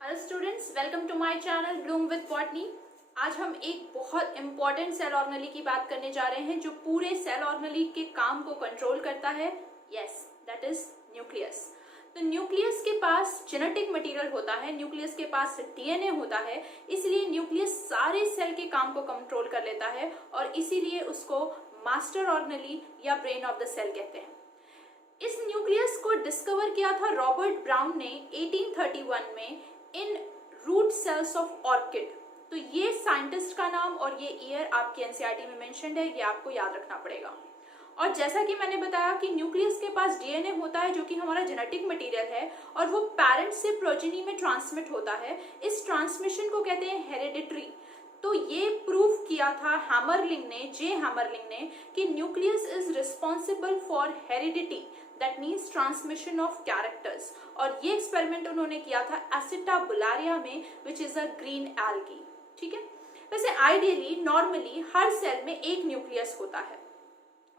Hello students, welcome to my channel bloom with botany. आज हम एक बहुत इंपॉर्टेंट सेल ऑर्गेनेली की बात करने जा रहे हैं जो पूरे सेल ऑर्गेनेली के काम को कंट्रोल करता है। Yes, that is nucleus. तो न्यूक्लियस के पास जेनेटिक मटेरियल होता है, न्यूक्लियस के पास डीएनए होता है, इसलिए न्यूक्लियस सारे सेल के काम को कंट्रोल कर लेता है और इसीलिए उसको मास्टर ऑर्गेनेली या ब्रेन ऑफ द सेल कहते हैं। इस न्यूक्लियस को डिस्कवर किया था रॉबर्ट ब्राउन ने 1831 में इन रूट सेल्स ऑफ ऑर्किड। तो ये साइंटिस्ट का नाम और ये ईयर आपके एनसीईआरटी में मेंशन्ड है, ये आपको याद रखना पड़ेगा। और जैसा कि मैंने बताया कि न्यूक्लियस के पास डीएनए होता है जो कि हमारा जेनेटिक मटेरियल है और वो पेरेंट से प्रोजेनी में ट्रांसमिट होता है। इस ट्रांसमिशन को कहते हैं हेरिडिटरी। तो ये प्रूव किया था हैमरलिंग ने, जे हैमरलिंग ने, कि nucleus is responsible for heredity, that means transmission of characters. और ये एक्सपेरिमेंट उन्होंने किया था एसिटाबुलारिया में, which is a green algae. ठीक है, वैसे आइडियली नॉर्मली हर सेल में एक न्यूक्लियस होता है,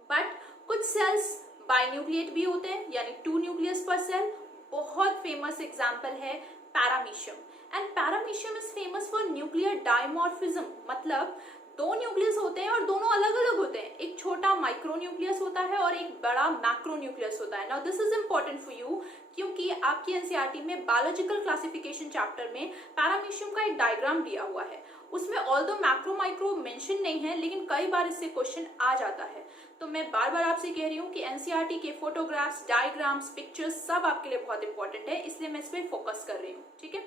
बट कुछ सेल्स बाइन्यूक्लिएट भी होते हैं, यानी 2 न्यूक्लियस पर सेल। बहुत फेमस एग्जाम्पल है paramecium, and paramecium is famous for nuclear dimorphism, मतलब 2 न्यूक्लियस होते हैं और दोनों अलग अलग होते हैं। एक छोटा माइक्रो न्यूक्लियस होता है और एक बड़ा मैक्रो न्यूक्लियस होता है। Now this is important for you, क्योंकि आपकी एनसीईआरटी में बायोलॉजिकल क्लासिफिकेशन चैप्टर में पैरामीशियम का एक डायग्राम दिया हुआ है। उसमें ऑल्दो मैक्रो माइक्रो मेंशन नहीं है, लेकिन कई बार इससे क्वेश्चन आ जाता है। तो मैं बार बार आपसे कह रही हूँ कि एनसीईआरटी के फोटोग्राफ्स, डायग्राम्स, पिक्चर्स सब आपके लिए बहुत इंपॉर्टेंट है, इसलिए मैं इस पर फोकस कर रही हूँ। ठीक है,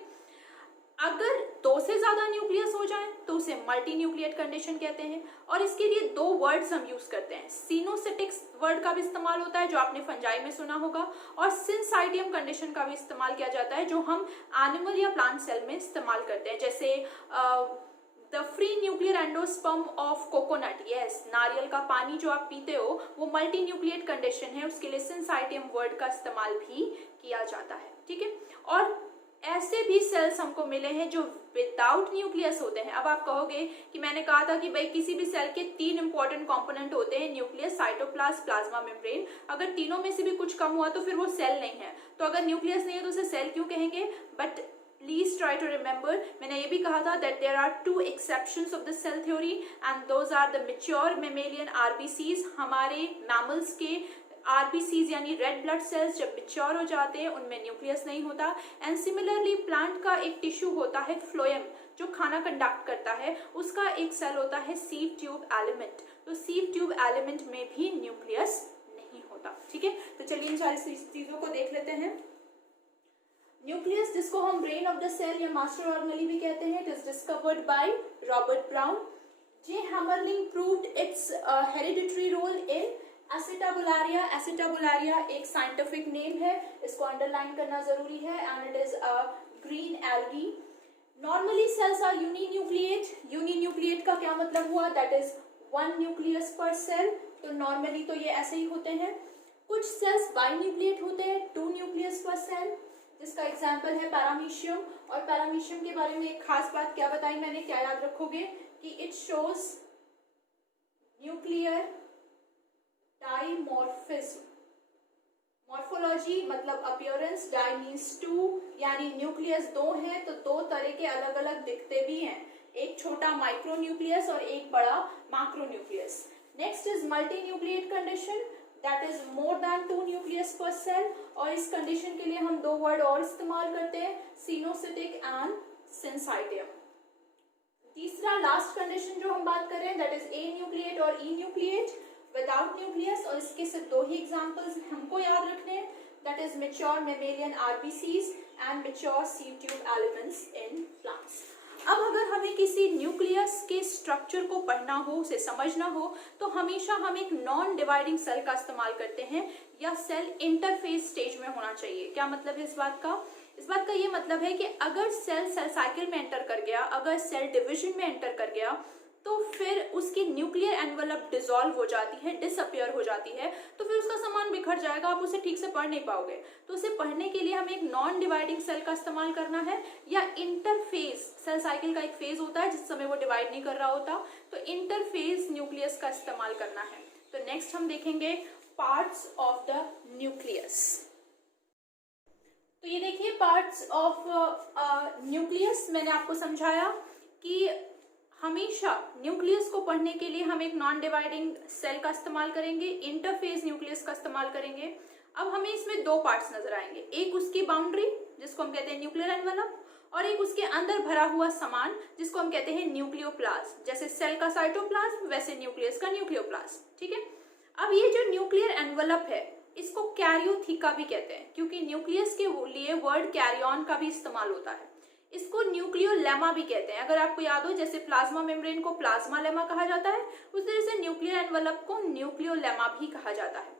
अगर 2 से ज्यादा न्यूक्लियस हो जाए तो उसे मल्टी न्यूक्लिएट कंडीशन कहते हैं, और इसके लिए 2 वर्ड्स हम यूज करते हैं। सीनोसिटिक्स वर्ड का भी इस्तेमाल होता है जो आपने फंजाई में सुना होगा, और सिंसाइटियम कंडीशन का भी इस्तेमाल किया जाता है जो हम एनिमल या प्लांट सेल में इस्तेमाल करते हैं, जैसे the free nuclear endosperm of coconut. Yes, नारियल का पानी जो आप पीते हो वो मल्टी न्यूक्लिएट कंडीशन है, उसके लिए सिंसाइटियम वर्ड का इस्तेमाल भी किया जाता है। ठीक है, और ऐसे भी सेल्स हमको मिले हैं जो विदाउट न्यूक्लियस होते हैं। अब आप कहोगे कि मैंने कहा था कि भाई किसी भी सेल के 3 इंपॉर्टेंट कंपोनेंट होते हैं, न्यूक्लियस, साइटोप्लाज्म, प्लाज्मा मेम्ब्रेन। अगर तीनों में से भी कुछ कम हुआ तो फिर वो सेल नहीं है। तो अगर न्यूक्लियस नहीं है तो उसे सेल क्यों कहेंगे? But please try to remember, मैंने ये भी कहा था that there are 2 exceptions of the cell theory, and those are the mature mammalian RBCs. हमारे मैमल्स के आरबीसीज यानी रेड ब्लड सेल्स जब मैच्योर हो जाते हैं उनमें न्यूक्लियस नहीं होता। एंड सिमिलरली प्लांट का एक टिश्यू होता है फ्लोएम जो खाना कंडक्ट करता है, उसका एक सेल होता है सीव ट्यूब एलिमेंट। तो सीव ट्यूब एलिमेंट में भी न्यूक्लियस नहीं होता। ठीक है, तो चलिए इन सारी चीजों को देख लेते हैं। न्यूक्लियस, जिसको हम ब्रेन ऑफ द सेल या मास्टर ऑर्गेनेली भी कहते हैं, it is discovered by Robert Brown. J Hammerling proved its hereditary role in acetabularia. Acetabularia एक साइंटिफिक नेम है, इसको अंडरलाइन करना जरूरी है, and it is a green algae. Normally cells are uninucleate. Uninucleate का क्या मतलब हुआ? That is 1 nucleus per cell. तो नॉर्मली तो ये ऐसे ही होते हैं। कुछ सेल्स बाइन्यूक्लिएट होते हैं, 2 न्यूक्लियस पर सेल, जिसका एग्जाम्पल है पैरामीशियम। और पैरामीशियम के बारे में एक खास बात क्या बताई मैंने, क्या याद रखोगे कि it shows nuclear dimorphism. Morphology मतलब अपीयरेंस, डाई मीन्स 2, यानी न्यूक्लियस 2 है तो 2 तरह के अलग अलग दिखते भी हैं, एक छोटा माइक्रो न्यूक्लियस और एक बड़ा macro nucleus. Next is multi nucleate condition, that is more than 2 nucleus per cell, और इस कंडीशन के लिए हम 2 वर्ड और इस्तेमाल करते हैं, सीनोसिटिक एंड सिंसाइटियम। तीसरा लास्ट कंडीशन जो हम बात कर रहे हैं दैट इज ए न्यूक्लिएट और ई न्यूक्लिएट विदाउट न्यूक्लियस, और इसके सिर्फ 2 ही एग्जांपल्स हमको याद रखने हैं, that is mature mammalian RBCs and mature sieve tube elements in plants. अब अगर हमें किसी न्यूक्लियस के स्ट्रक्चर को पढ़ना हो, उसे समझना हो, तो हमेशा हम एक नॉन डिवाइडिंग सेल का इस्तेमाल करते हैं, या सेल इंटरफेस स्टेज में होना चाहिए। क्या मतलब है इस बात का? इस बात का ये मतलब है कि अगर सेल सेल साइकिल में एंटर कर गया, अगर सेल डिविजन में एंटर कर गया, तो फिर उसकी न्यूक्लियर एनवेलप डिसॉल्व हो जाती है, डिसअपियर हो जाती है, तो फिर उसका सामान बिखर जाएगा, आप उसे ठीक से पढ़ नहीं पाओगे। तो उसे पढ़ने के लिए हमें एक नॉन डिवाइडिंग सेल का इस्तेमाल करना है, या इंटरफेज, सेल साइकिल का एक फेज होता है जिस समय वो डिवाइड नहीं कर रहा होता, तो इंटरफेज न्यूक्लियस का इस्तेमाल करना है। तो नेक्स्ट हम देखेंगे पार्ट्स ऑफ द न्यूक्लियस। तो ये देखिए पार्ट्स ऑफ न्यूक्लियस। मैंने आपको समझाया कि हमेशा न्यूक्लियस को पढ़ने के लिए हम एक नॉन डिवाइडिंग सेल का इस्तेमाल करेंगे, इंटरफेस न्यूक्लियस का इस्तेमाल करेंगे। अब हमें इसमें दो पार्ट्स नजर आएंगे, एक उसकी बाउंड्री जिसको हम कहते हैं न्यूक्लियर एनवेलप, और एक उसके अंदर भरा हुआ सामान जिसको हम कहते हैं न्यूक्लियोप्लाज्म। जैसे सेल का साइटोप्लाज्म वैसे न्यूक्लियस का न्यूक्लियोप्लाज्म। ठीक है। अब ये जो न्यूक्लियर एनवेलप है इसको कैरियोथिका भी कहते हैं, क्योंकि न्यूक्लियस के लिए वर्ड कैरियन का भी इस्तेमाल होता है। इसको न्यूक्लियोलेमा भी कहते हैं। अगर आपको याद हो, जैसे प्लाज्मा मेम्ब्रेन को प्लाज्मा लेमा कहा जाता है, उस तरह से न्यूक्लियर एनवेलप को न्यूक्लियोलेमा भी कहा जाता है।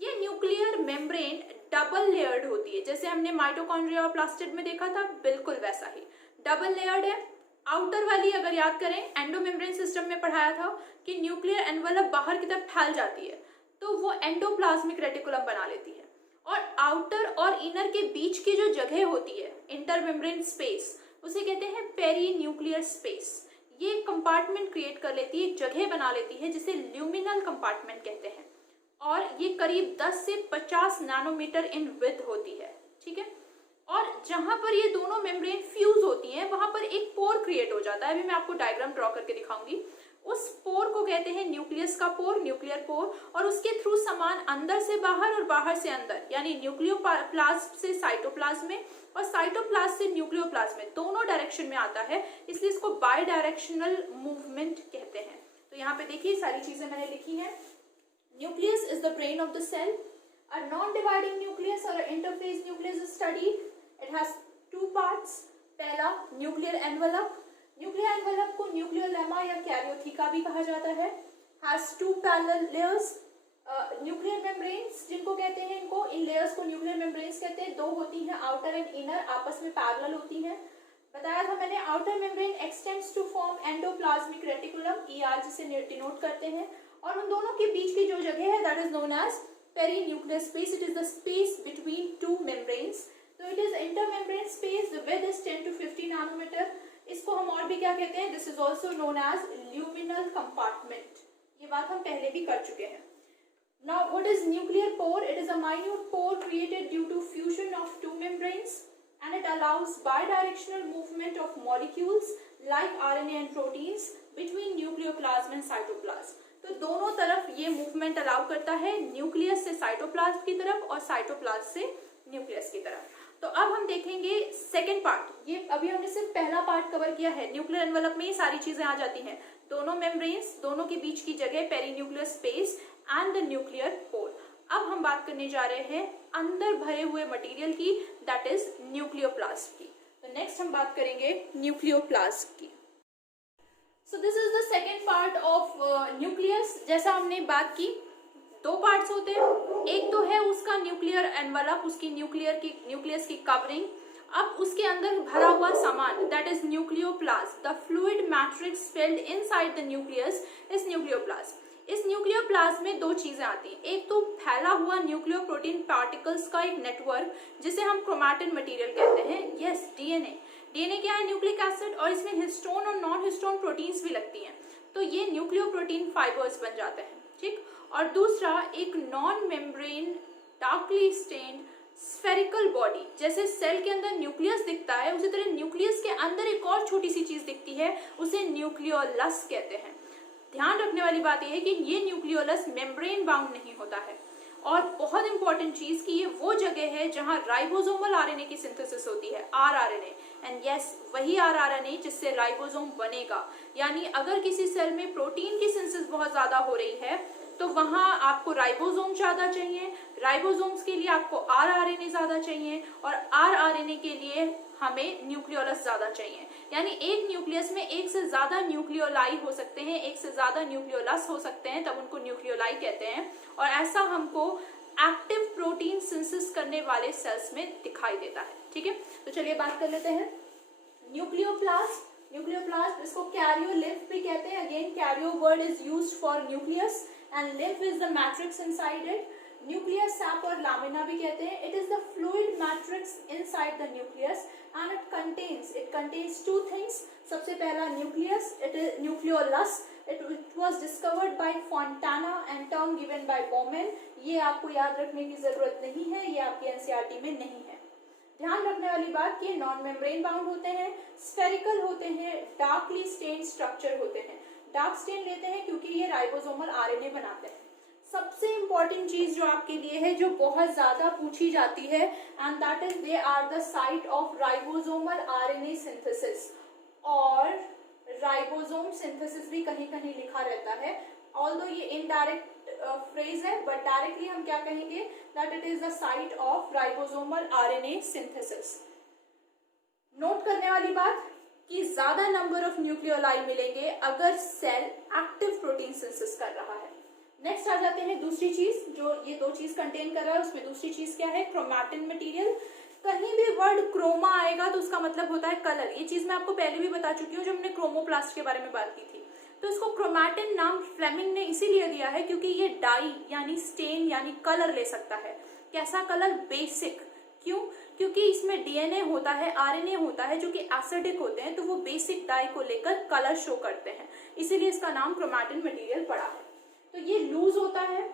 ये न्यूक्लियर मेम्ब्रेन डबल लेयर्ड होती है, जैसे हमने माइटोकॉन्ड्रिया और प्लास्टिड में देखा था, बिल्कुल वैसा ही डबल लेयर्ड है। आउटर वाली अगर याद करें, एंडोमेम्ब्रेन सिस्टम में पढ़ाया था कि न्यूक्लियर एनवेलप बाहर की तरफ फैल जाती है तो वो एंडोप्लाज्मिक रेटिकुलम बना लेती है, और आउटर और इनर के बीच की जो जगह होती है इंटरमेम्ब्रेन स्पेस, उसे कहते हैं पेरी न्यूक्लियर स्पेस। ये कंपार्टमेंट क्रिएट कर लेती है, एक जगह बना लेती है जिसे ल्यूमिनल कंपार्टमेंट कहते हैं, और ये करीब 10 से 50 नैनोमीटर इन विड्थ होती है। ठीक है। और जहां पर ये दोनों मेम्ब्रेन फ्यूज होती हैं वहां पर एक पोर क्रिएट हो जाता है। अभी मैं आपको डायग्राम ड्रॉ करके दिखाऊंगी। उस पोर को कहते हैं न्यूक्लियस का पोर, न्यूक्लियर पोर, और उसके थ्रू सामान अंदर से बाहर और बाहर से अंदर, यानी न्यूक्लियोप्लाज्म से साइटोप्लाज्म में और साइटोप्लाज्म से न्यूक्लियोप्लाज्म में, दोनों डायरेक्शन में आता है, इसलिए इसको बाई डायरेक्शनल मूवमेंट कहते हैं। तो यहाँ पे देखिए सारी चीजें मैंने लिखी हैं। Nucleus is the brain of the cell. A non-dividing nucleus or an interphase nucleus is studied. It has two parts. पहला nuclear envelope. Nuclear envelope को nucleolemma या karyotheca भी कहा जाता है. Has two parallel layers. Nuclear membranes जिनको कहते हैं, इनको इन layers को nuclear membranes कहते हैं। दो होती हैं, outer and inner, आपस में parallel होती हैं। बताया था मैंने, outer membrane extends to form endoplasmic reticulum, ER जिसे डिनोट करते हैं, और उन दोनों के बीच की जो जगह है that is known as perinuclear space. It is the space between two membranes. तो it is intermembrane space, the width is 10 to 50 nanometer. इसको हम और भी क्या कहते हैं, this is also known as luminal compartment. ये बात हम पहले भी कर चुके हैं। Now what is nuclear pore? It is a minute pore created due to fusion of two membranes and it allows bidirectional movement of molecules like RNA and proteins between nucleoplasm and cytoplasm. तो दोनों तरफ ये movement allow करता है, nucleus से cytoplasm की तरफ और साइटोप्लाज्म से न्यूक्लियस की तरफ। तो अब हम देखेंगे सेकेंड पार्ट। ये अभी हमने सिर्फ पहला पार्ट कवर किया है। न्यूक्लियर एनवेलप में ये सारी चीजें आ जाती हैं, दोनों मेम्ब्रेन्स, दोनों के बीच की जगह, perinuclear space and the nuclear pore. अब हम बात करने जा रहे हैं अंदर भरे हुए मटेरियल की, दैट इज न्यूक्लियोप्लाज्म की। तो नेक्स्ट हम बात करेंगे न्यूक्लियोप्लाज्म की। सो this is the second part of nucleus. जैसा हमने बात की, दो पार्ट्स होते हैं, एक तो है उसका न्यूक्लियर एनवेलप, उसकी न्यूक्लियस की कवरिंग। अब उसके अंदर भरा हुआ सामान that is nucleoplasm, the fluid matrix field inside the nucleus is nucleoplasm. इस न्यूक्लियोप्लाज्म में दो चीजें आती हैं, एक तो फैला हुआ न्यूक्लियो प्रोटीन पार्टिकल्स का एक नेटवर्क जिसे हम क्रोमैटिन मटेरियल कहते हैं, यस डीएनए। डीएनए क्या है? न्यूक्लिक एसिड, और इसमें हिस्टोन और नॉन हिस्टोन प्रोटीन्स भी लगती हैं, तो ये न्यूक्लियो प्रोटीन फाइबर्स बन जाते हैं। ठीक। और दूसरा एक non membrane darkly stained spherical body, जैसे सेल के अंदर न्यूक्लियस दिखता है उसी तरह न्यूक्लियस के अंदर एक और छोटी सी चीज दिखती है, उसे न्यूक्लियोलस कहते हैं। ध्यान रखने वाली बात यह है कि ये न्यूक्लियोलस मेम्ब्रेन बाउंड नहीं होता है, और बहुत इंपॉर्टेंट चीज कि ये वो जगह है जहां राइबोसोमल आरएनए की सिंथेसिस होती है, आरआरएनए, एंड यस वही आरआरएनए जिससे राइबोसोम बनेगा। यानी अगर किसी सेल में प्रोटीन की सिंथेसिस बहुत ज्यादा हो रही है तो वहां आपको राइबोसोम ज्यादा चाहिए, राइबोसोम्स के लिए आपको आरआरएनए ज्यादा चाहिए, और आरआरएनए के लिए हमें न्यूक्लियोलस ज्यादा चाहिए। यानी एक न्यूक्लियस में एक से ज्यादा न्यूक्लियोलाई हो सकते हैं, एक से ज्यादा न्यूक्लियोलस हो सकते हैं, तब उनको न्यूक्लियोलाई कहते हैं। और ऐसा हमको एक्टिव प्रोटीन सिंथेसिस करने वाले सेल्स में दिखाई देता है। ठीक है, तो चलिए बात कर लेते हैं न्यूक्लियोप्लाज्म। न्यूक्लियोप्लाज्म, इसको कैरियोलिम्फ भी कहते हैं। Again Cairo word is used for nucleus and lymph is the matrix inside it. Nucleus SAP और लामिना भी कहते हैं। It is the fluid matrix inside the nucleus and it contains two things. सबसे पहला nucleus, it is nucleolus. It was discovered by Fontana and term given by Bowman। ये आपको याद रखने की जरूरत नहीं है, ये आपके एनसीईआरटी में नहीं है। ध्यान रखने वाली बात कि नॉन मेम्ब्रेन बाउंड होते हैं, स्फेरिकल होते हैं, डार्कली स्टेन स्ट्रक्चर होते हैं। डार्क स्टेन लेते हैं क्योंकि ये राइबोसोमल आरएनए बनाते हैं। सबसे इंपॉर्टेंट चीज जो आपके लिए है, जो बहुत ज्यादा पूछी जाती है, and that is they are the site of ribosomal RNA synthesis, और राइबोसोम सिंथेसिस भी कहीं कहीं लिखा रहता है। ऑल्दो ये इनडायरेक्ट फ्रेज है, बट डायरेक्टली हम क्या कहेंगे, that it is the site of ribosomal RNA synthesis. Note करने वाली बात कि ज्यादा नंबर ऑफ न्यूक्लियोलाई मिलेंगे अगर सेल एक्टिव प्रोटीन सिंथेसिस कर रहा है। नेक्स्ट आ जाते हैं दूसरी चीज, जो ये दो चीज कंटेन कर रहा है, उसमें दूसरी चीज क्या है, क्रोमैटिन मटेरियल। कहीं भी वर्ड क्रोमा आएगा तो उसका मतलब होता है कलर। ये चीज मैं आपको पहले भी बता चुकी हूँ जब हमने क्रोमोप्लास्ट के बारे में बात की थी। तो इसको क्रोमैटिन नाम फ्लेमिंग ने इसीलिए दिया है क्योंकि ये डाई यानी स्टेन यानी कलर ले सकता है। कैसा कलर, बेसिक। क्यों? क्योंकि इसमें डीएनए होता है, आरएनए होता है जो कि एसिडिक होते हैं, तो वो बेसिक डाई को लेकर कलर शो करते हैं, इसीलिए इसका नाम क्रोमैटिन मटेरियल पड़ा है। तो ये लूज होता है,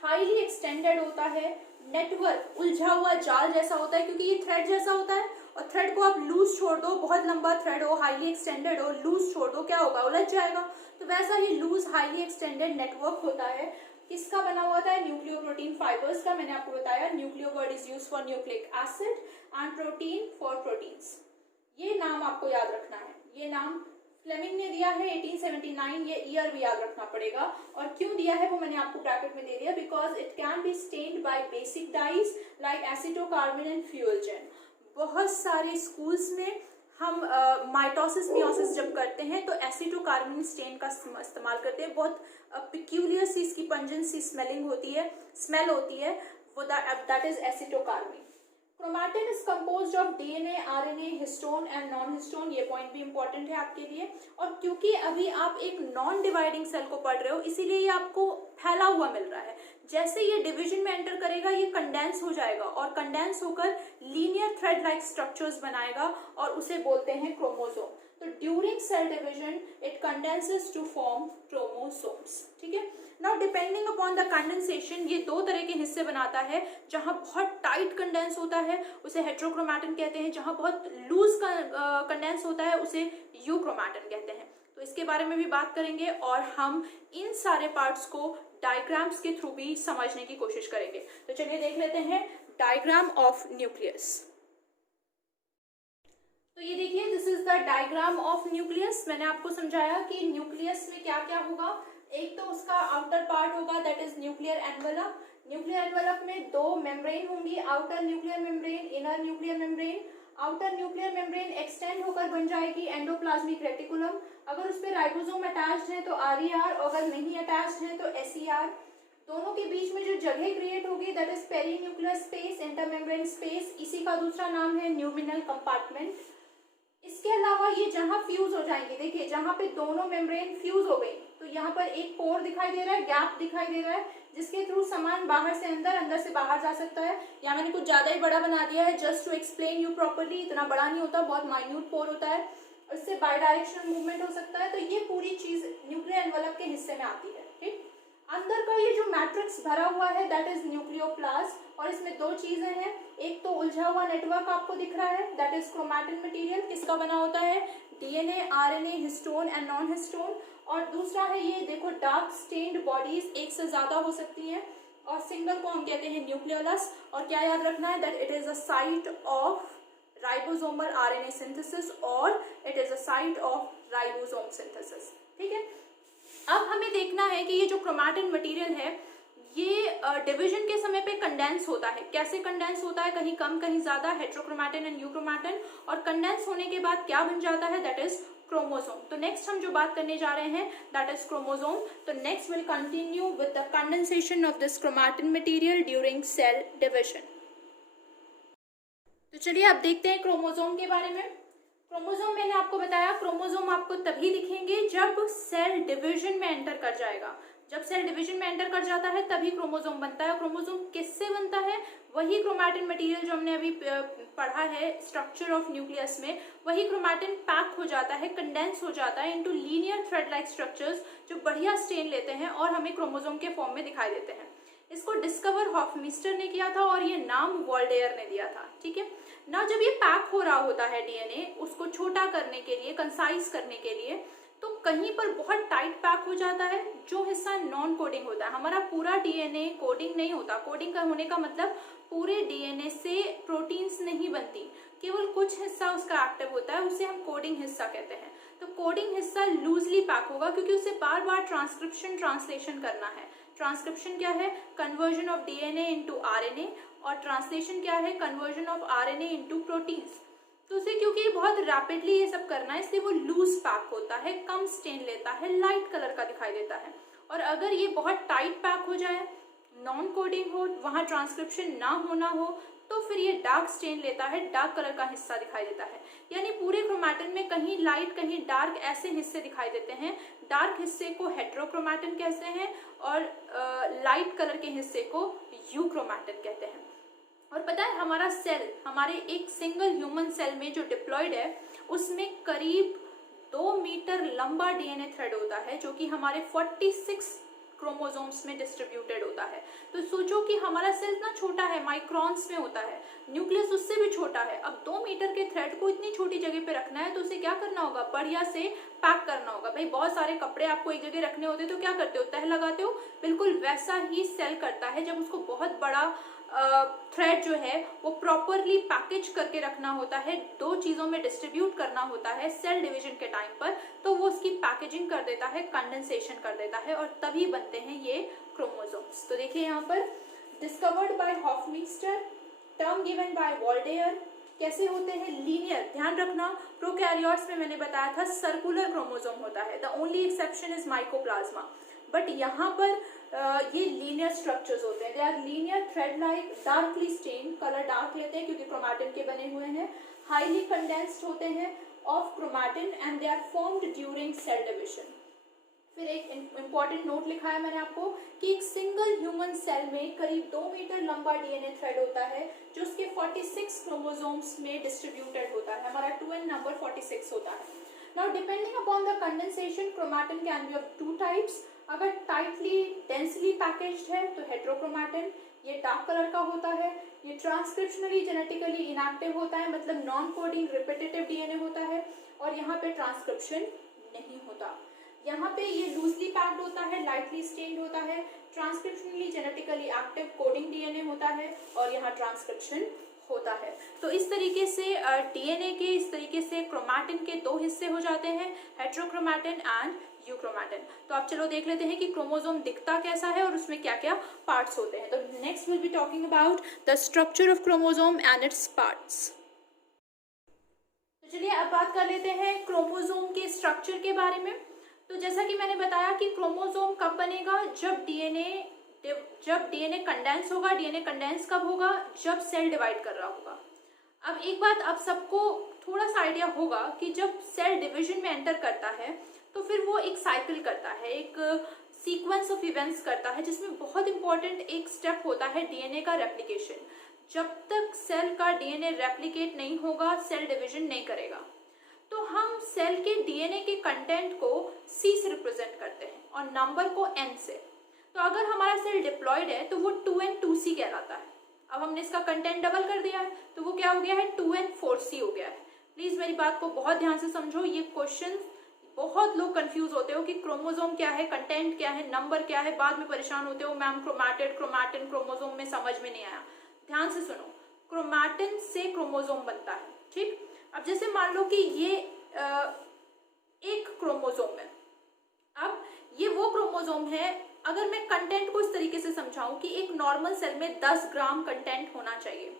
हाईली एक्सटेंडेड होता है, नेटवर्क उलझा हुआ जाल जैसा होता है क्योंकि ये थ्रेड जैसा होता है, और थ्रेड को आप लूज छोड़ दो, बहुत लंबा थ्रेड हो, हाईली एक्सटेंडेड हो, लूज छोड़ दो, क्या होगा, उलझ जाएगा। तो वैसा ही लूज हाईली एक्सटेंडेड नेटवर्क होता है। किसका बना हुआ था, न्यूक्लियोप्रोटीन फाइबर्स का। मैंने आपको बताया nucleo word is used for nucleic acid and protein for proteins. ये नाम आपको याद रखना है, ये नाम फ्लेमिंग ने दिया है 1879, ये ईयर भी याद रखना पड़ेगा, और क्यों दिया है वो मैंने आपको ब्रैकेट में दे दिया, because it can be stained by basic dyes like acetocarmine and Feulgen. बहुत सारे स्कूल्स में हम माइटोसिस मियोसिस जब करते हैं तो एसिटोकार्बन स्टेन का इस्तेमाल करते हैं। बहुत पिक्यूलियर सी इसकी पंजेंसी स्मेल होती है, वो that is acetocarmine. Chromatin is composed of DNA, RNA, histone and non histone. ये पॉइंट भी इंपॉर्टेंट है आपके लिए। और क्योंकि अभी आप एक नॉन डिवाइडिंग सेल को पढ़ रहे हो, इसीलिए ये आपको फैला हुआ मिल रहा है। जैसे ये डिवीजन में एंटर करेगा, ये कंडेंस हो जाएगा, और कंडेंस होकर लीनियर थ्रेड लाइक स्ट्रक्चर्स बनाएगा, और उसे बोलते हैं क्रोमोसोम। तो during cell division it condenses to form chromosomes. ठीक है। Now depending upon the condensation, ये दो तरह के हिस्से बनाता है। जहां बहुत टाइट कंडेंस होता है उसे हेट्रोक्रोमैटिन कहते हैं, जहां बहुत लूज कंडेंस होता है उसे यूक्रोमैटिन कहते हैं। तो इसके बारे में भी बात करेंगे, और हम इन सारे पार्ट्स को डायग्राम्स के थ्रू भी समझने की कोशिश करेंगे। तो चलिए देख लेते हैं डायग्राम ऑफ न्यूक्लियस। तो ये देखिए, this is the diagram of nucleus. मैंने आपको समझाया कि न्यूक्लियस में क्या क्या होगा। एक तो उसका आउटर पार्ट होगा, that is nuclear envelope. Nuclear envelope में दो मेम्ब्रेन होंगी, outer nuclear membrane, inner nuclear membrane. Outer nuclear membrane extend होकर बन जाएगी एंडोप्लाज्मिक रेटिकुलम। अगर उस पर राइबोसोम अटैच्ड है तो आरईआर, और अगर नहीं अटैच्ड है तो एसईआर। दोनों के बीच में जो जगह क्रिएट होगी that is perinuclear space, intermembrane space. इसी का दूसरा नाम है न्यूमिनल कंपार्टमेंट। इसके अलावा ये जहां फ्यूज हो जाएंगे, देखिए जहां पे दोनों मेम्ब्रेन फ्यूज हो गई तो यहाँ पर एक पोर दिखाई दे रहा है, गैप दिखाई दे रहा है, जिसके थ्रू सामान बाहर से अंदर, अंदर से बाहर जा सकता है। या मैंने कुछ ज्यादा ही बड़ा बना दिया है just to explain you properly. इतना बड़ा नहीं होता, बहुत माइन्यूट पोर होता है, इससे बाई डायरेक्शनल मूवमेंट हो सकता है। तो ये पूरी चीज न्यूक्लियर एनवेलप के हिस्से में आती है। ठीक, अंदर का ये जो मैट्रिक्स भरा हुआ है दैट इज न्यूक्लियोप्लास्ट, और इसमें दो चीजें हैं। एक तो उलझा हुआ नेटवर्क आपको दिख रहा है, दैट इज क्रोमैटिन मटेरियल। किसका बना होता है, DNA, RNA, histone and non histone. और दूसरा है ये देखो, डार्क स्टेन्ड बॉडीज एक से ज्यादा हो सकती हैं, और सिंगल को हम कहते हैं न्यूक्लियोलस। और क्या याद रखना है, that it is a site of ribosomal RNA synthesis, और it is a site of ribosome synthesis. ठीक है। अब हमें देखना है कि ये जो क्रोमैटिन मटेरियल है ये डिवीजन के समय पे कंडेंस होता है। कैसे कंडेंस होता है, कहीं कम कहीं ज्यादा, हेट्रोक्रोमैटिन एंड यूक्रोमैटिन। और कंडेंस होने के बाद क्या बन जाता है, दैट इज क्रोमोसोम। तो नेक्स्ट हम जो बात करने जा रहे हैं दैट इज क्रोमोसोम। तो next will continue with the condensation of this chromatin material during cell division. तो चलिए अब देखते हैं क्रोमोसोम के बारे में। क्रोमोसोम मैंने आपको बताया, क्रोमोसोम आपको तभी दिखेंगे जब सेल डिवीजन में एंटर कर जाएगा। जब सेल डिवीजन में एंटर कर जाता है तभी क्रोमोसोम बनता है। क्रोमोसोम किससे बनता है, वही क्रोमैटिन मटेरियल जो हमने अभी पढ़ा है स्ट्रक्चर ऑफ न्यूक्लियस में, वही क्रोमैटिन पैक हो जाता है, कंडेंस हो जाता है into linear thread like structures जो बढ़िया स्टेन लेते हैं और हमें क्रोमोसोम के फॉर्म में दिखाई देते हैं। इसको डिस्कवर हॉफमिस्टर ने किया था और ये नाम वॉल्डेयर ने दिया था, ठीक है ना। जब ये पैक हो रहा होता है डीएनए, उसको छोटा करने के लिए, कंसाइज करने के लिए, तो कहीं पर बहुत टाइट पैक हो जाता है। जो हिस्सा नॉन कोडिंग होता है, हमारा पूरा डीएनए कोडिंग नहीं होता। कोडिंग का होने का मतलब पूरे डीएनए से प्रोटीन्स नहीं बनती, केवल कुछ हिस्सा उसका एक्टिव होता है, उसे हम कोडिंग हिस्सा कहते हैं। तो कोडिंग हिस्सा लूजली पैक होगा क्योंकि उसे बार बार ट्रांसक्रिप्शन ट्रांसलेशन करना है। ट्रांसक्रिप्शन क्या है? Conversion of DNA into RNA, और ट्रांसलेशन क्या है? Conversion of RNA into proteins. तो उसे क्योंकि बहुत रैपिडली ये सब करना है, इसलिए वो लूज पैक होता है, कम स्टेन लेता है, लाइट कलर का दिखाई देता है। और अगर ये बहुत टाइट पैक हो जाए, नॉन कोडिंग हो, वहाँ ट्रांसक्रिप्शन ना होना हो, तो फिर ये डार्क स्टेन लेता है, डार्क कलर का हिस्सा दिखाई देता है। यानी पूरे क्रोमैटिन में कहीं लाइट कहीं डार्क ऐसे हिस्से दिखाई देते हैं। डार्क हिस्से को हेटेरोक्रोमैटिन कहते हैं और लाइट कलर के हिस्से को यूक्रोमैटिन कहते हैं। और पता है हमारा सेल, हमारे एक सिंगल ह्यूमन सेल में जो डिप्लॉयड है, उसमें करीब 2 मीटर लंबा डीएनए थ्रेड होता है, जो कि हमारे 46 क्रोमोसोम्स में डिस्ट्रीब्यूटेड होता है। तो सोचो कि हमारा सेल इतना छोटा है, माइक्रॉन्स में होता है, न्यूक्लियस उससे भी छोटा है। अब 2 मीटर के थ्रेड को इतनी छोटी जगह पे रखना है, तो उसे क्या करना होगा? बढ़िया से पैक करना होगा। भाई बहुत सारे कपड़े आपको एक जगह रखने होते हैं तो क्या करते हो? तह लगाते हो। बिल्कुल वैसा ही सेल करता है। जब उसको बहुत बड़ा थ्रेड जो है वो प्रॉपरली पैकेज करके रखना होता है, 2 चीज़ों में डिस्ट्रीब्यूट करना होता है सेल डिवीजन के टाइम पर, तो वो उसकी पैकेजिंग कर देता है, कंडेंसेशन कर देता है, और तभी बनते हैं ये क्रोमोसोम्स। तो देखिए यहाँ पर discovered by Hofmeister, term given by Waldeyer. कैसे होते हैं? लीनियर। ध्यान रखना, प्रोकैरियोट्स में मैंने बताया था सर्कुलर क्रोमोसोम होता है। The only exception is mycoplasma. But यहाँ पर ये लीनियर स्ट्रक्चर्स होते हैं। They are linear thread like, darkly stain, colour dark लेते हैं क्योंकि क्रोमैटिन के बने हुए हैं, हाईली कंडेंस्ड होते हैं of chromatin and they are formed during cell division. फिर एक इंपॉर्टेंट नोट लिखा है मैंने आपको कि एक सिंगल ह्यूमन सेल में करीब 2 मीटर लंबा डीएनए थ्रेड होता है, जो उसके 46 क्रोमोसोम्स में डिस्ट्रीब्यूटेड होता है। हमारा 2n नंबर 46 होता है। Now depending upon the condensation, chromatin can be of 2 types. अगर टाइटली डेंसली पैकेज्ड है तो हेटेरोक्रोमैटिन, ये डार्क कलर का होता है। ये ट्रांसक्रिप्शनली जेनेटिकली इनएक्टिव होता है, मतलब नॉन कोडिंग रिपीटेटिव डीएनए होता है, और यहाँ पे ट्रांसक्रिप्शन नहीं होता। यहाँ पे ये लूजली पैक्ड होता है, लाइटली स्टेन्ड होता है, transcriptionally genetically active coding DNA होता है, और यहाँ ट्रांसक्रिप्शन होता है। तो इस तरीके से डीएनए के इस तरीके से क्रोमैटिन के 2 हिस्से हो जाते हैं, हेटेरोक्रोमैटिन एंड यूक्रोमैटिन। तो आप चलो देख लेते हैं कि क्रोमोसोम दिखता कैसा है और उसमें क्या क्या पार्ट्स होते हैं। तो next will be talking about the structure of chromosome and its parts. तो चलिए अब बात कर लेते हैं क्रोमोसोम के स्ट्रक्चर के बारे में। तो जैसा कि मैंने बताया कि क्रोमोसोम कब बनेगा? जब डीएनए कंडेंस होगा। डीएनए कंडेंस कब होगा? जब सेल डिवाइड कर रहा होगा। अब एक बात आप सबको थोड़ा सा आइडिया होगा कि जब सेल डिवीजन में एंटर करता है तो फिर वो एक साइकिल करता है, एक सीक्वेंस ऑफ इवेंट्स करता है, जिसमें बहुत इंपॉर्टेंट एक स्टेप होता है डीएनए का रेप्लिकेशन। जब तक सेल का डीएनए रेप्लिकेट नहीं होगा, सेल डिवीजन नहीं करेगा। तो हम सेल के डीएनए के कंटेंट को C से रिप्रेजेंट करते हैं और नंबर को N से। तो अगर हमारा सेल डिप्लॉयड है तो वो 2N2C कहलाता है। अब हमने इसका कंटेंट डबल कर दिया है तो वो क्या हो गया है? 2N4C हो गया है। प्लीज मेरी बात को बहुत ध्यान से समझो। ये क्वेश्चन बहुत लोग कंफ्यूज होते हो कि क्रोमोसोम क्या है, कंटेंट क्या है, नंबर क्या है, बाद में परेशान होते हो मैम क्रोमैटिन क्रोमोसोम में समझ में नहीं आया। ध्यान से सुनो, क्रोमैटिन से क्रोमोसोम बनता है, ठीक। अब जैसे मान लो कि ये एक क्रोमोसोम है। अब ये वो क्रोमोसोम है, अगर मैं कंटेंट को इस तरीके से समझाऊं कि एक नॉर्मल सेल में 10 ग्राम कंटेंट होना चाहिए,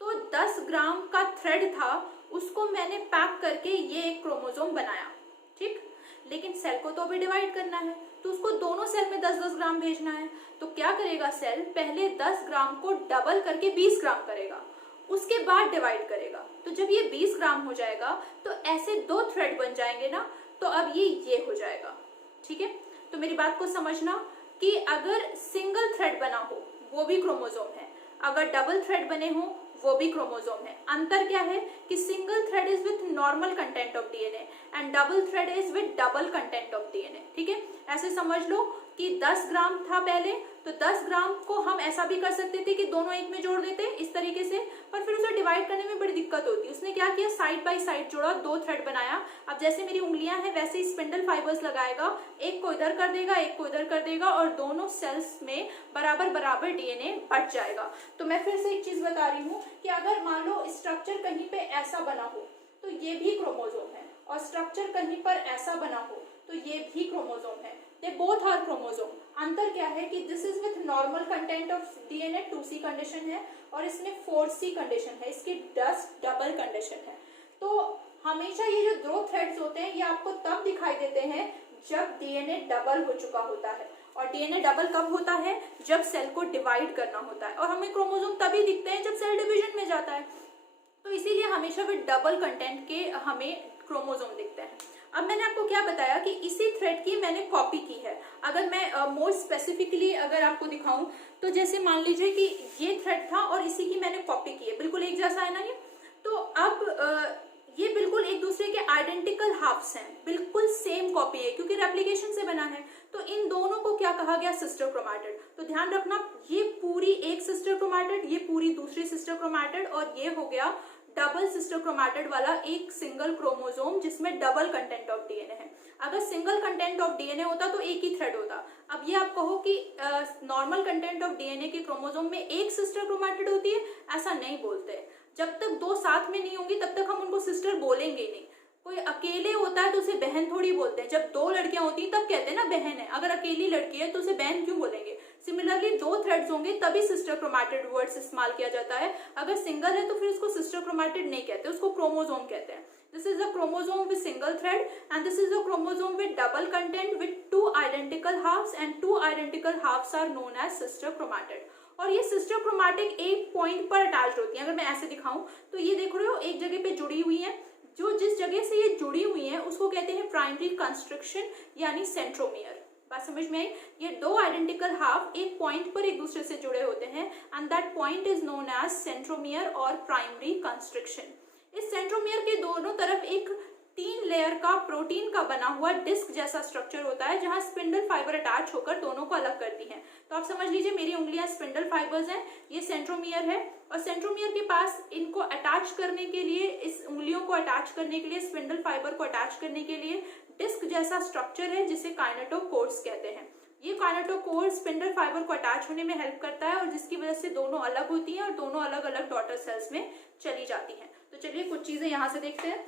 तो 10 ग्राम का थ्रेड था, उसको मैंने पैक करके ये एक क्रोमोसोम बनाया, ठीक। लेकिन सेल को तो अभी डिवाइड करना है, तो उसको दोनों सेल में 10-10 ग्राम भेजना है। तो क्या करेगा सेल? पहले 10 ग्राम को डबल करके 20 ग्राम करेगा, उसके बाद डिवाइड करेगा। तो जब ये 20 ग्राम हो जाएगा तो ऐसे 2 थ्रेड बन जाएंगे ना, तो अब ये हो जाएगा, ठीक है। तो मेरी बात को समझना कि अगर सिंगल थ्रेड बना हो वो भी क्रोमोसोम है, अगर डबल थ्रेड बने हो वो भी क्रोमोसोम है। अंतर क्या है कि single thread is with normal content of DNA and double thread is with double content of DNA, ठीक है। ऐसे समझ लो कि 10 ग्राम था पहले, तो 10 ग्राम को हम ऐसा भी कर सकते थे कि दोनों एक में जोड़ देते इस तरीके से, पर फिर उसे डिवाइड करने में बड़ी दिक्कत होती। उसने क्या किया, साइड बाय साइड जोड़ा, 2 थ्रेड बनाया। अब जैसे मेरी उंगलियां हैं वैसे ही स्पिंडल फाइबर्स लगाएगा, एक को इधर कर देगा, एक को इधर कर देगा, और दोनों सेल्स में बराबर बराबर डीएनए बट जाएगा। तो मैं फिर से एक चीज बता रही हूँ कि अगर मान लो स्ट्रक्चर कहीं पे ऐसा बना हो तो ये भी क्रोमोसोम है, और स्ट्रक्चर कहीं पर ऐसा बना हो तो ये भी क्रोमोसोम है। They both are chromosome. अंतर क्या है कि this is with normal content of DNA 2C condition है, और इसमें 4C कंडीशन है, इसकी डबल कंडीशन है। तो हमेशा ये जो 2 थ्रेड्स होते हैं ये आपको तब दिखाई देते हैं जब डीएनए डबल हो चुका होता है। और डीएनए डबल कब होता है, जब सेल को डिवाइड करना होता है, और हमें क्रोमोसोम तभी दिखते हैं जब सेल डिवीजन में जाता है। तो इसीलिए हमेशा भी डबल कंटेंट के हमें क्रोमोसोम दिखते हैं। अब मैंने आपको क्या बताया कि इसी थ्रेड की मैंने कॉपी की है। अगर मैं मोर स्पेसिफिकली अगर आपको दिखाऊं तो जैसे मान लीजिए कि ये थ्रेड था और इसी की मैंने कॉपी की है, बिल्कुल एक जैसा है ना ये। तो अब ये बिल्कुल एक दूसरे के आइडेंटिकल हाफ्स हैं, बिल्कुल सेम कॉपी है क्योंकि रेप्लिकेशन से बना है। तो इन दोनों को क्या कहा गया, सिस्टर क्रोमैटिड। तो ध्यान रखना, ये पूरी एक सिस्टर क्रोमैटिड, ये पूरी दूसरी सिस्टर क्रोमैटिड, और ये हो गया डबल सिस्टर क्रोमैटिड वाला एक सिंगल क्रोमोसोम जिसमें डबल कंटेंट ऑफ डीएनए है। अगर सिंगल कंटेंट ऑफ डीएनए होता तो एक ही थ्रेड होता। अब ये आप कहो कि नॉर्मल कंटेंट ऑफ डीएनए के क्रोमोसोम में एक सिस्टर क्रोमैटिड होती है, ऐसा नहीं बोलते। जब तक 2 साथ में नहीं होंगी तब तक हम उनको सिस्टर बोलेंगे नहीं। कोई अकेले होता है तो उसे बहन थोड़ी बोलते हैं। जब 2 लड़कियां होती हैं तब कहते हैं ना बहन है। अगर अकेली लड़की है तो उसे बहन क्यों बोलेंगे। सिमिलरली 2 थ्रेड्स होंगे तभी सिस्टर क्रोमैटिड वर्ड्स इस्तेमाल किया जाता है। अगर सिंगल है तो फिर उसको सिस्टर क्रोमैटिड नहीं कहते, उसको क्रोमोसोम कहते हैं। This is a chromosome with single thread and this is a chromosome with double content with 2 identical halves and 2 identical halves are known as sister chromatid। और ये सिस्टर क्रोमैटिक एक point पर attached होती है। अगर मैं ऐसे दिखाऊं तो ये देख रहे हो एक जगह पे जुड़ी हुई है। जो जिस जगह से ये जुड़ी हुई है उसको कहते हैं प्राइमरी कंस्ट्रक्शन यानी सेंट्रोमियर। बात समझ में आई। ये 2 आइडेंटिकल हाफ एक पॉइंट पर एक दूसरे से जुड़े होते हैं and that point is known as centromere और प्राइमरी कंस्ट्रक्शन। इस सेंट्रोमियर के दोनों तरफ एक 3 लेयर का प्रोटीन का बना हुआ डिस्क जैसा स्ट्रक्चर होता है जहां स्पिंडल फाइबर अटैच होकर दोनों को अलग करती हैं। तो आप समझ लीजिए मेरी उंगलियां स्पिंडल फाइबर्स हैं, ये सेंट्रोमियर है, और सेंट्रोमियर के पास इनको अटैच करने के लिए, इस उंगलियों को अटैच करने के लिए, स्पिंडल फाइबर को अटैच करने के लिए डिस्क जैसा स्ट्रक्चर है जिसे काइनेटोकोर्स कहते हैं। ये काइनेटोकोर स्पिंडल फाइबर को अटैच होने में हेल्प करता है और जिसकी वजह से दोनों अलग होती हैं और दोनों अलग अलग डॉटर सेल्स में चली जाती हैं। तो चलिए कुछ चीजें यहाँ से देखते हैं।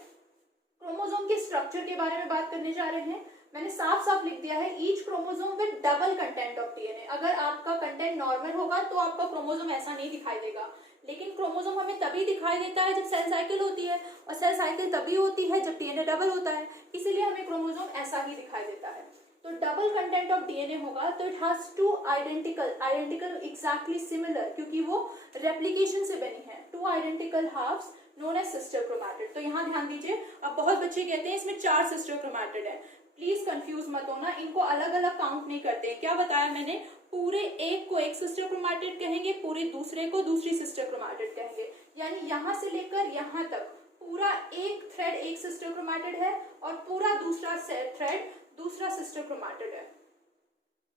क्रोमोसोम के स्ट्रक्चर के बारे में बात करने जा रहे हैं। मैंने साफ साफ लिख दिया है each chromosome with double content of DNA. अगर आपका कंटेंट नॉर्मल होगा तो आपका क्रोमोसोम ऐसा नहीं दिखाई देगा, लेकिन क्रोमोसोम हमें तभी दिखाई देता है जब सेल साइकिल होती है, और सेल साइकिल तभी होती है जब डीएनए डबल होता है, इसीलिए हमें क्रोमोसोम ऐसा ही दिखाई देता है। तो डबल कंटेंट ऑफ डीएनए होगा तो it has 2 identical exactly similar, क्योंकि वो रेप्लिकेशन से बनी है। 2 identical halves known as sister chromatid. तो यहाँ ध्यान दीजिए, अब बहुत बच्चे कहते हैं इसमें 4 सिस्टर क्रोमैटिड है। प्लीज कंफ्यूज मत होना, इनको अलग अलग काउंट नहीं करते हैं। क्या बताया मैंने, पूरे एक को एक सिस्टर क्रोमैटिड कहेंगे, पूरे दूसरे को दूसरी सिस्टर क्रोमैटिड कहेंगे। यानी यहाँ से लेकर यहाँ तक पूरा एक थ्रेड एक सिस्टर क्रोमैटिड है और पूरा दूसरा थ्रेड दूसरा सिस्टर क्रोमैटिड है।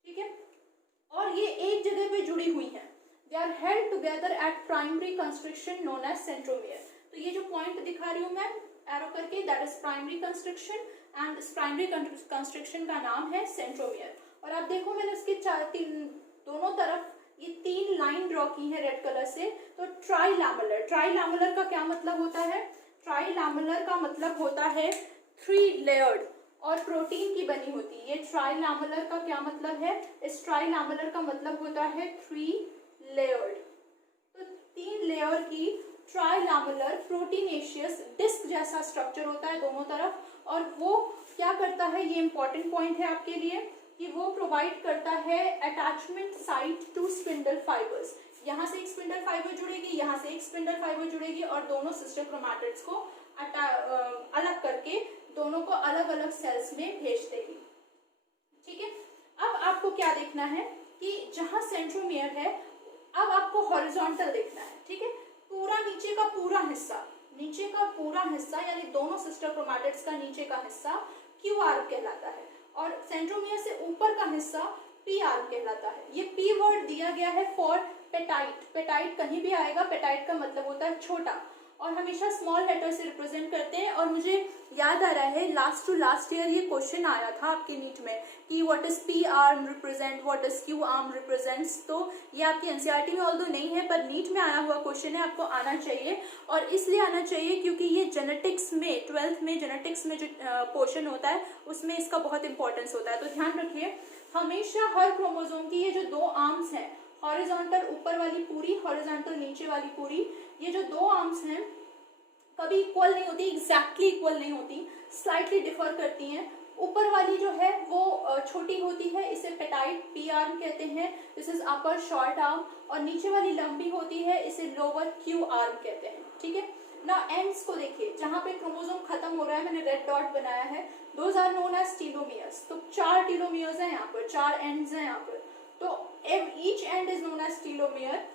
ठीक है, और ये एक जगह पे जुड़ी हुई है। They are held together at primary construction known as centromere. तो ये जो पॉइंट दिखा रही हूँ मैं एरो करके, that is primary constriction and इस प्राइमरी कंस्ट्रक्शन का नाम है सेंट्रोमियर। और आप देखो मैंने उसके दोनों तरफ ये 3 लाइन ड्रॉ की है रेड कलर से। तो ट्राइलैमेलर, ट्राइलैमेलर का क्या मतलब होता है, ट्राइलैमेलर का मतलब होता है 3 लेयर्ड और प्रोटीन की बनी होती है। ये ट्राइलैमेलर का क्या मतलब है, इस ट्राइलैमेलर का मतलब होता है 3 लेयर्ड। तो 3 लेयर की ट्राइलैमेलर प्रोटीनेशियस डिस्क जैसा स्ट्रक्चर होता है दोनों तरफ, और वो क्या करता है, ये इंपॉर्टेंट पॉइंट है आपके लिए, कि वो प्रोवाइड करता है attachment site to spindle fibres. यहाँ से एक स्पिंडल फाइबर जुड़ेगी, यहाँ से एक स्पिंडल फाइबर जुड़ेगी और दोनों सिस्टर क्रोमैटिड्स को अलग करके दोनों को अलग अलग सेल्स में भेज देगी। ठीक है, अब आपको क्या देखना है कि जहां सेंट्रोमियर है अब आपको हॉरिजॉन्टल देखना है। ठीक है, पूरा नीचे का पूरा हिस्सा यानी दोनों सिस्टर क्रोमैटिड्स का नीचे का हिस्सा क्यूआर कहलाता है, और सेंट्रोमियर से ऊपर का हिस्सा पी आर्म कहलाता है। ये पी वर्ड दिया गया है फॉर पेटाइट। पेटाइट कहीं भी आएगा, पेटाइट का मतलब होता है छोटा, और हमेशा स्मॉल लेटर से रिप्रेजेंट करते हैं। और मुझे याद आ रहा है लास्ट टू लास्ट ईयर ये क्वेश्चन आया था आपके नीट में कि what is P arm represent, what is Q arm represents. तो ये आपकी एनसीईआरटी में ऑल्दो नहीं है, पर नीट में आया हुआ क्वेश्चन है, आपको आना चाहिए। और इसलिए आना चाहिए क्योंकि ये जेनेटिक्स में, 12th में जेनेटिक्स में जो पोर्शन होता है उसमें इसका बहुत इंपॉर्टेंस होता है। तो ध्यान रखिए, हमेशा हर क्रोमोसोम की ये जो दो आर्म्स हैं, हॉरिजॉन्टल ऊपर वाली पूरी, हॉरिजॉन्टल नीचे वाली पूरी, ये जो दो आर्म्स हैं कभी इक्वल नहीं होती, एग्जैक्टली इक्वल नहीं होती, स्लाइटली डिफर करती हैं। ऊपर वाली जो है वो छोटी होती है, इसे पेटाइट पी आर्म कहते हैं, this is upper short arm. और नीचे वाली लंबी होती है, इसे लोअर क्यू आर्म कहते हैं। ठीक है ना। एंड्स को देखिए, जहां पे क्रोमोसोम खत्म हो रहा है, मैंने रेड डॉट बनाया है, दोज आर नोन एज टीलोमियर्स। तो 4 टीलोमियर्स हैं यहाँ पर, 4 एंड्स हैं यहाँ पर, तो each end is known as telomere.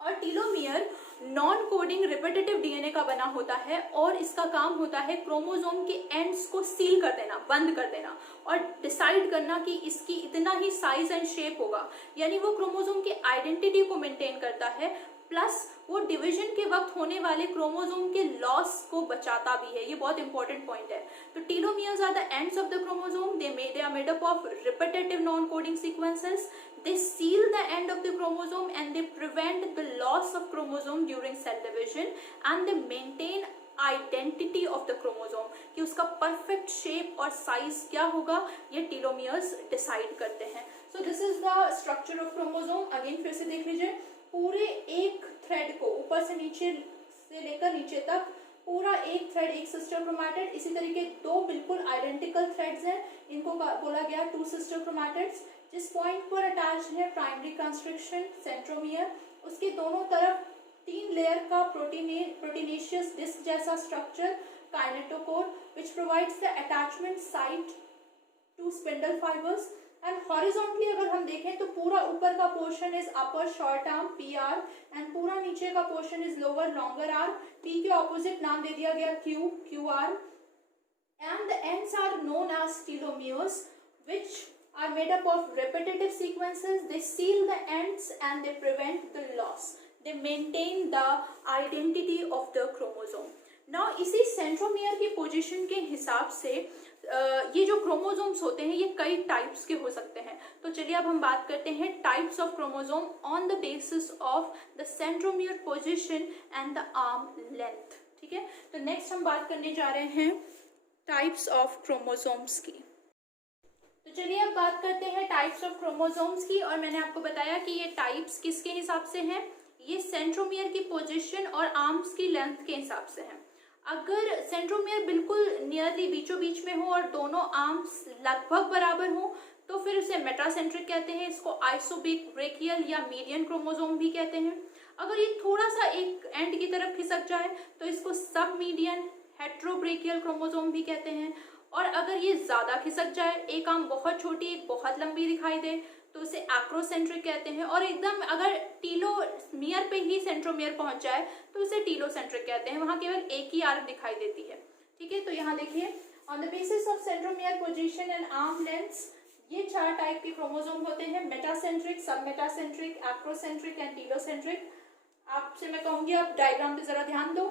और telomere non coding repetitive DNA का बना होता है, और इसका काम होता है क्रोमोसोम के एंड्स को सील कर देना, बंद कर देना, और डिसाइड करना कि इसकी इतना ही साइज एंड शेप होगा। यानी वो क्रोमोसोम की आइडेंटिटी को मेंटेन करता है, प्लस वो डिवीजन के वक्त होने वाले क्रोमोसोम के लॉस को बचाता भी है। ये बहुत इंपॉर्टेंट पॉइंट है। तो telomeres are the ends of the chromosome, they are made up of repetitive non coding sequences, they seal the end of the chromosome and they prevent the loss of chromosome during cell division, and they maintain identity of the chromosome, कि उसका perfect shape और size क्या होगा, ये टीलोमियर्स decide करते हैं। So this is the structure of chromosome। Again फिर से देख लीजिए, पूरे एक थ्रेड को ऊपर से नीचे से लेकर नीचे तक पूरा एक थ्रेड, एक सिस्टर क्रोमैटिड। इसी तरीके दो बिल्कुल आइडेंटिकल थ्रेड्स हैं, इनको बोला गया 2 सिस्टर क्रोमैटिड्स। जिस पॉइंट पर अटैच है प्राइमरी कंस्ट्रक्शन सेंट्रोमियर, उसके दोनों तरफ 3 लेयर का प्रोटीनेशियस डिस्क जैसा structure kinetochore, which provides the attachment site to spindle fibres. And horizontally अगर हम देखें तो पूरा ऊपर का portion is upper short arm P R, and पूरा नीचे का portion is lower longer arm. P के ऑपोजिट नाम दे दिया गया Q, Q R. And the ends are known as telomeres, which are made up of repetitive sequences. They seal the ends and they prevent the loss. They maintain the identity of the chromosome. Now इसी centromere की position के हिसाब से ये जो chromosomes होते हैं ये कई टाइप्स के हो सकते हैं। तो चलिए अब हम बात करते हैं types of chromosome on the basis of the centromere position and the arm length. ठीक है, तो नेक्स्ट हम बात करने जा रहे हैं टाइप्स ऑफ क्रोमोसोम्स की। तो चलिए अब बात करते हैं टाइप्स ऑफ क्रोमोसोम्स की। और मैंने आपको बताया कि ये टाइप्स किसके हिसाब से हैं, ये सेंट्रोमियर की पोजीशन और आर्म्स की लेंथ के हिसाब से हैं। अगर सेंट्रोमियर बिल्कुल नियरली बीचों बीच में हो और दोनों आर्म्स लगभग बराबर हो तो फिर उसे मेटासेंट्रिक कहते हैं। इसको आइसोब्रेकियल या मीडियन क्रोमोसोम भी कहते हैं। अगर ये थोड़ा सा एक एंड की तरफ खिसक जाए तो इसको सब मीडियन हेट्रोब्रेकियल क्रोमोसोम भी कहते हैं। और अगर ये ज्यादा खिसक जाए, एक आर्म बहुत छोटी एक बहुत लंबी दिखाई दे, तो उसे एक्रोसेंट्रिक कहते हैं। और एकदम अगर टीलोमियर पे ही सेंट्रोमियर पहुंच जाए तो उसे टीलोसेंट्रिक कहते हैं, वहां केवल एक ही आर्म दिखाई देती है। ठीक है, तो यहाँ देखिए, on the basis of centromere position and arm lengths, ये 4 टाइप के क्रोमोसोम होते हैं, मेटासेंट्रिक, सब मेटासेंट्रिक, एक्रोसेंट्रिक एंड टीलोसेंट्रिक। आपसे मैं कहूंगी आप डायग्राम पे जरा ध्यान दो।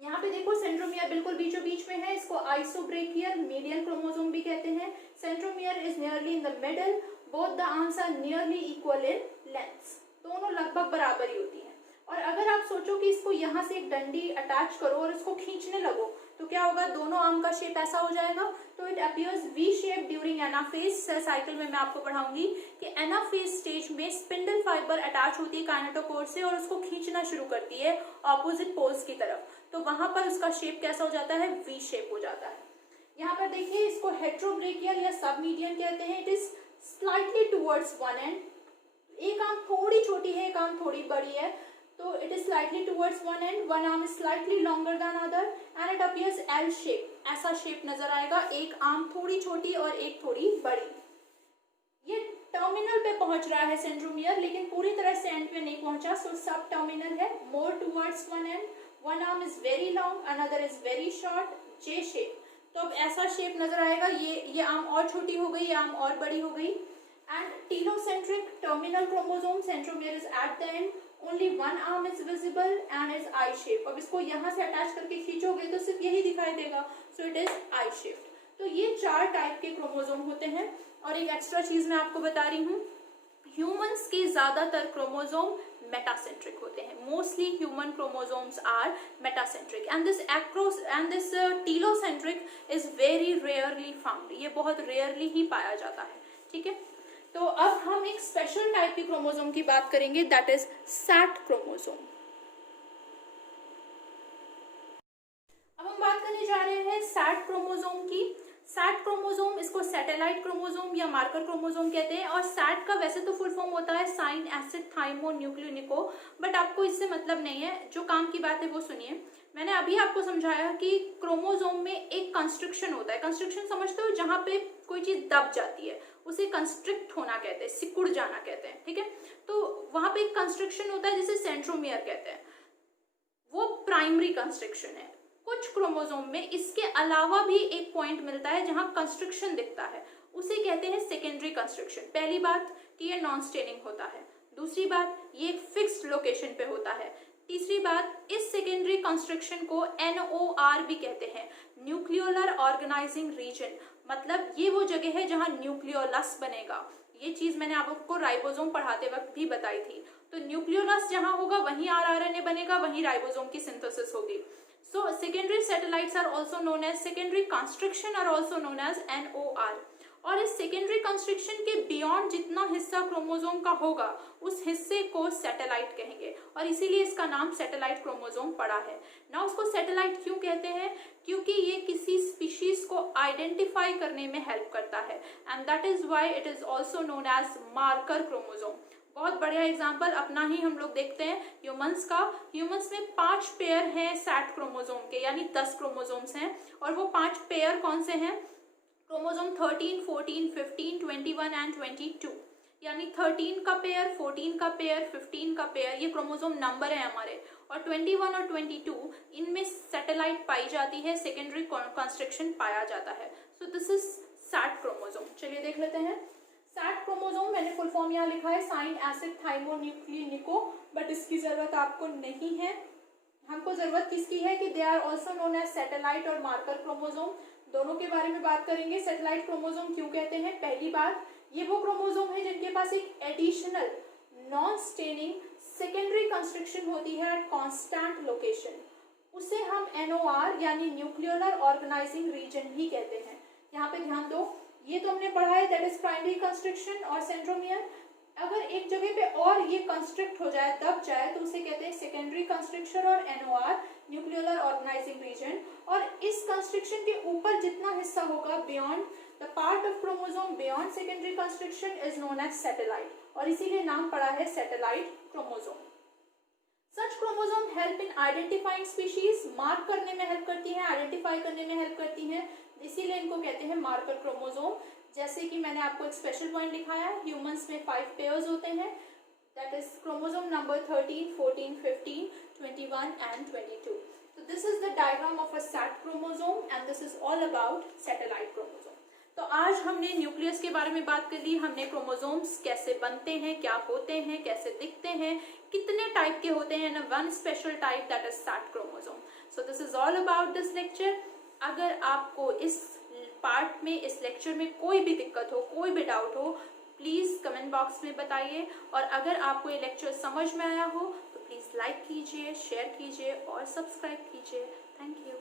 यहाँ पे देखो सेंट्रोमियर बिल्कुल बीचों बीच में है, इसको आइसोब्रेकियल मीडियन क्रोमोसोम भी कहते हैं। Centromere is nearly in the middle, both the arms are nearly equal in length, दोनों लगभग बराबर ही होती हैं। और अगर आप सोचो कि इसको यहाँ से एक डंडी अटैच करो और इसको खींचने लगो तो क्या होगा, दोनों आर्म का शेप ऐसा हो जाएगा। तो it appears V shape during anaphase. Cell cycle में मैं आपको पढ़ाऊंगी कि एनाफेज स्टेज में स्पिंडल फाइबर अटैच होती है काइनेटोकोर से और उसको खींचना शुरू करती है ऑपोजिट पोल्स की तरफ, तो वहां पर उसका शेप कैसा हो जाता है, वी शेप हो जाता है। यहाँ पर देखिए, इसको हेट्रोब्रेकियल या सब मीडियन कहते हैं। It is slightly towards one and, एक आर्म थोड़ी छोटी है, एक आर्म थोड़ी बड़ी है, तो it is slightly towards one end, one arm is slightly longer than other and it appears L shape, ऐसा शेप नजर आएगा, एक आर्म थोड़ी छोटी और एक थोड़ी बड़ी। ये टर्मिनल पे पहुंच रहा है सेंट्रोमियर, लेकिन पूरी तरह से एंड पे नहीं पहुंचा, सो सब टर्मिनल है, more towards one end, one arm is very long, another is very short, J shape। तो अब ऐसा शेप नजर आएगा, ये आर्म और छोटी हो गई, ये आर्म और बड़ी हो गई। And telocentric terminal chromosome, centromere is at the end, only one arm is visible and is I shape. अब इसको यहाँ से अटैच करके खींचोगे तो सिर्फ यही दिखाई देगा, so it is I shaped. तो ये 4 टाइप के क्रोमोसोम होते हैं. और एक एक्स्ट्रा चीज मैं आपको बता रही हूँ, ह्यूमंस के ज्यादातर क्रोमोसोम मेटासेंट्रिक होते हैं. Mostly human chromosomes are metacentric and this telocentric is very rarely found. ये बहुत रेयरली ही पाया जाता है. ठीक है, तो अब हम एक स्पेशल टाइप की क्रोमोसोम की बात करेंगे, दैट इज सैट क्रोमोसोम. अब हम बात करने जा रहे हैं सैट क्रोमोसोम की. सैट क्रोमोसोम, इसको सैटेलाइट क्रोमोसोम या मार्कर क्रोमोसोम कहते हैं. और सैट का वैसे तो फुल फॉर्म होता है sine acid thymo nucleinico, but आपको इससे मतलब नहीं है. जो काम की बात है वो सुनिए. मैंने अभी आपको समझाया कि क्रोमोसोम में एक कंस्ट्रिक्शन होता है. कंस्ट्रिक्शन समझते हो, जहां पे कोई चीज दब जाती है उसे कंस्ट्रिक्ट होना कहते हैं, सिकुड़ जाना कहते हैं. ठीक है, तो वहां पे एक कंस्ट्रिक्शन होता है जिसे सेंट्रोमियर कहते हैं. वो प्राइमरी कंस्ट्रिक्शन है. कुछ क्रोमोसोम में इसके अलावा भी एक पॉइंट मिलता है जहां कंस्ट्रिक्शन दिखता है, उसे कहते हैं सेकेंडरी कंस्ट्रिक्शन. पहली बात कि ये नॉन स्टेनिंग होता है. दूसरी बात, ये एक फिक्स्ड लोकेशन पे होता है. तीसरी बात, इस सेकेंडरी कंस्ट्रिक्शन को NOR भी कहते हैं, न्यूक्लियोलर ऑर्गेनाइजिंग रीजन. मतलब ये वो जगह है जहां न्यूक्लियोलस बनेगा. ये चीज मैंने आपको राइबोसोम पढ़ाते वक्त भी बताई थी. तो न्यूक्लियोलस जहां होगा वहीं RNA बनेगा, वहीं राइबोसोम की सिंथेसिस होगी. So secondary satellites are also known as, secondary constriction are also known as NOR. और इस सेकेंडरी कंस्ट्रिक्शन के बियॉन्ड जितना हिस्सा क्रोमोसोम का होगा उस हिस्से को सैटेलाइट कहेंगे, और इसीलिए इसका नाम सैटेलाइट क्रोमोसोम पड़ा है ना. उसको सैटेलाइट क्यों कहते हैं? क्योंकि ये किसी स्पीशीज को आइडेंटिफाई करने में हेल्प करता है, and that is why it is also known as marker chromosome. बहुत बढ़िया एग्जाम्पल अपना ही हम लोग देखते हैं ह्यूमंस का. ह्यूमंस में 5 पेयर हैं सैट क्रोमोसोम के, यानी 10 क्रोमोसोम्स हैं. और वो 5 पेयर कौन से हैं? Chromosome 13, 14, 15, 21 and 22. यानी 13 का पेयर, 14 का पेयर, 15 का पेयर, ये क्रोमोसोम नंबर है हमारे. और 21 और 22 इनमें सैटेलाइट पाई जाती है, सेकेंडरी कंस्ट्रिक्शन पाया जाता है. So this is SAT chromosome. चलिए देख लेते हैं. सैट क्रोमोसोम, मैंने फुल फॉर्म यहाँ लिखा है sine acid thymo nucleinico, but इसकी जरूरत आपको नहीं है. हमको जरूरत किसकी है कि they are also known as satellite और मार्कर क्रोमोसोम. दोनों के बारे में बात करेंगे. सैटेलाइट क्रोमोसोम क्यों कहते हैं? पहली बात, ये वो क्रोमोसोम है जिनके पास एक additional non staining secondary constriction होती है एट कांस्टेंट लोकेशन. उसे हम NOR यानी न्यूक्लियोलर ऑर्गेनाइजिंग रीजन ही कहते हैं. यहाँ पे ध्यान दो, ये तो हमने पढ़ा है दैट इज प्राइमरी कंस्ट्रिक्शन और सेंट्रोमियर. अगर एक जगह पे और ये कंस्ट्रिक्ट हो जाए, दब जाए, तो उसे कहते हैं सेकेंडरी कंस्ट्रिक्शन और NOR न्यूक्लियोलर ऑर्गेनाइजिंग रीजन. और इस कंस्ट्रिक्शन के ऊपर जितना हिस्सा होगा beyond the part of chromosome beyond secondary constriction is known as satellite, और इसीलिए नाम पड़ा है satellite chromosome. Such chromosome help in identifying species, mark करने में हेल्प करती है, आइडेंटिफाई करने में हेल्प करती है, इसीलिए इनको कहते हैं मार्कर क्रोमोसोम. जैसे कि मैंने आपको एक स्पेशल पॉइंट दिखाया, ह्यूमंस में 5 पेयर्स होते हैं, that is chromosome number 13, 14, 15, 21 and 22. So this is the diagram of a SAT chromosome and this is all about satellite chromosome. तो आज हमने न्यूक्लियस के बारे में बात कर ली, हमने क्रोमोसोम्स कैसे बनते हैं, क्या होते हैं, कैसे दिखते हैं, कितने टाइप के होते हैं, ना one special type that is SAT chromosome. So this is all about this lecture. अगर आपको इस पार्ट में, इस लेक्चर में कोई भी दिक्कत हो, कोई भी डाउट हो, प्लीज कमेंट बॉक्स में बताइए. और अगर आपको ये लेक्चर समझ में आया हो तो प्लीज लाइक कीजिए, शेयर कीजिए और सब्सक्राइब कीजिए. Thank you.